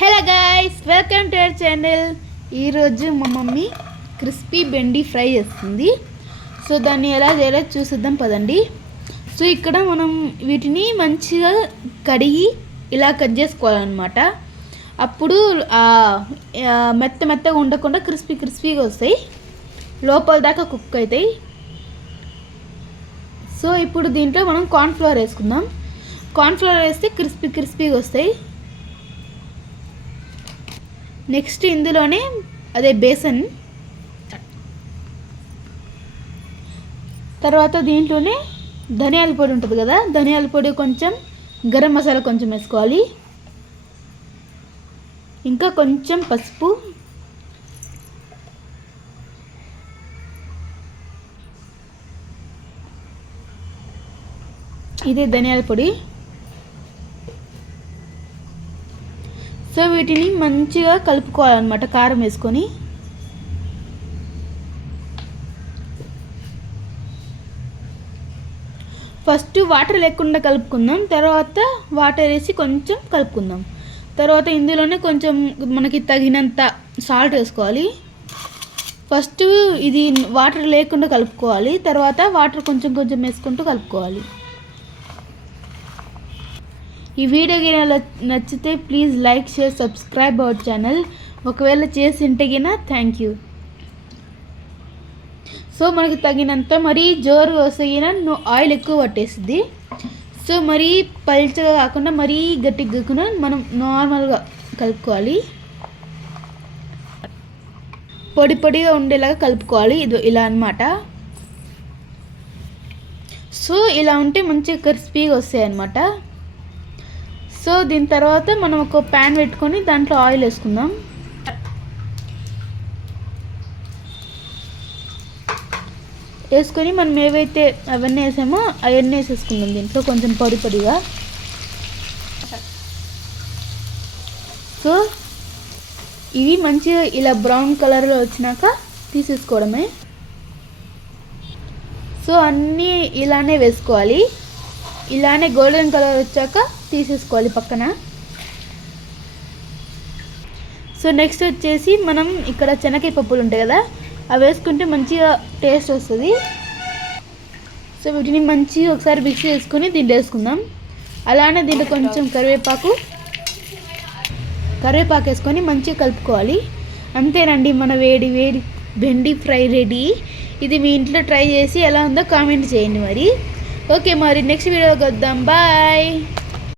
Hello guys welcome to our channel ఈరోజు మా mummy crispy బెండి fry చేస్తుంది. సో దాన్ని ఎలా చేయాలో చూసిద్దాం పదండి. సో ఇక్కడ మనం వీటిని మంచిగా కడిగి ఇలా కట్ చేసుకోవాలన్నమాట. అప్పుడు మెత్త మెత్తగా ఉండకుండా క్రిస్పీ క్రిస్పీగా వస్తాయి. లోపల దాకా కుక్ అవుతాయి. సో ఇప్పుడు దీంట్లో మనం కార్న్ఫ్లవర్ వేసుకుందాం. కార్న్ఫ్లవర్ వేస్తే క్రిస్పీ క్రిస్పీగా వస్తాయి. నెక్స్ట్ ఇందులోనే అదే బేసన్. తర్వాత దీంట్లోనే ధనియాల పొడి ఉంటుంది కదా ధనియాల పొడి కొంచెం గరం మసాలా కొంచెం వేసుకోవాలి. ఇంకా కొంచెం పసుపు. ఇదే ధనియాల పొడి. సో వీటిని మంచిగా కలుపుకోవాలన్నమాట కారం వేసుకొని. ఫస్ట్ వాటర్ లేకుండా కలుపుకుందాం తర్వాత వాటర్ వేసి కొంచెం కలుపుకుందాం. తర్వాత ఇందులోనే కొంచెం మనకి తగినంత సాల్ట్ వేసుకోవాలి. ఫస్ట్ ఇది వాటర్ లేకుండా కలుపుకోవాలి తర్వాత వాటర్ కొంచెం కొంచెం వేసుకుంటూ కలుపుకోవాలి. ఈ వీడియో గిన నచ్చితే please like share subscribe our channel. ఒకవేళ చేసి ఉంటే గిన థ్యాంక్ యూ. సో మనకి తగినంత మరీ జోరుగా వస్తే నువ్వు ఆయిల్ ఎక్కువ పట్టేస్తుంది సో మరీ పల్చగా కాకుండా మరీ గట్టిగా కాకుండా మనం నార్మల్గా కలుపుకోవాలి. పొడి పొడిగా ఉండేలాగా కలుపుకోవాలి. ఇది ఇలా అన్నమాట. సో ఇలా ఉంటే మంచిగా క్రిస్పీగా వస్తాయి అన్నమాట సో దీని తర్వాత మనం ఒక ప్యాన్ పెట్టుకొని దాంట్లో ఆయిల్ వేసుకుందాం. వేసుకొని మనం ఏవైతే అవన్నీ వేసామో అవన్నీ వేసేసుకుందాం దీంట్లో కొంచెం పొడి పొడిగా. సో ఇవి మంచిగా ఇలా బ్రౌన్ కలర్లో వచ్చినాక తీసేసుకోవడమే. సో అన్నీ ఇలానే వేసుకోవాలి. ఇలానే గోల్డెన్ కలర్ వచ్చాక తీసేసుకోవాలి పక్కన. సో నెక్స్ట్ వచ్చేసి మనం ఇక్కడ శనగకాయ పప్పులు ఉంటాయి కదా అవి వేసుకుంటే మంచిగా టేస్ట్ వస్తుంది. సో వీటిని మంచిగా ఒకసారి మిక్స్ చేసుకొని దీంట్లో వేసుకుందాం. అలానే దీంట్లో కొంచెం కరివేపాకు కరివేపాకు వేసుకొని మంచిగా కలుపుకోవాలి. అంతేనండి మన వేడి వేడి బెండి ఫ్రై రెడీ. ఇది మీ ఇంట్లో ట్రై చేసి ఎలా ఉందో కామెంట్ చేయండి మరి. ఓకే మరి నెక్స్ట్ వీడియోకి వద్దాం బాయ్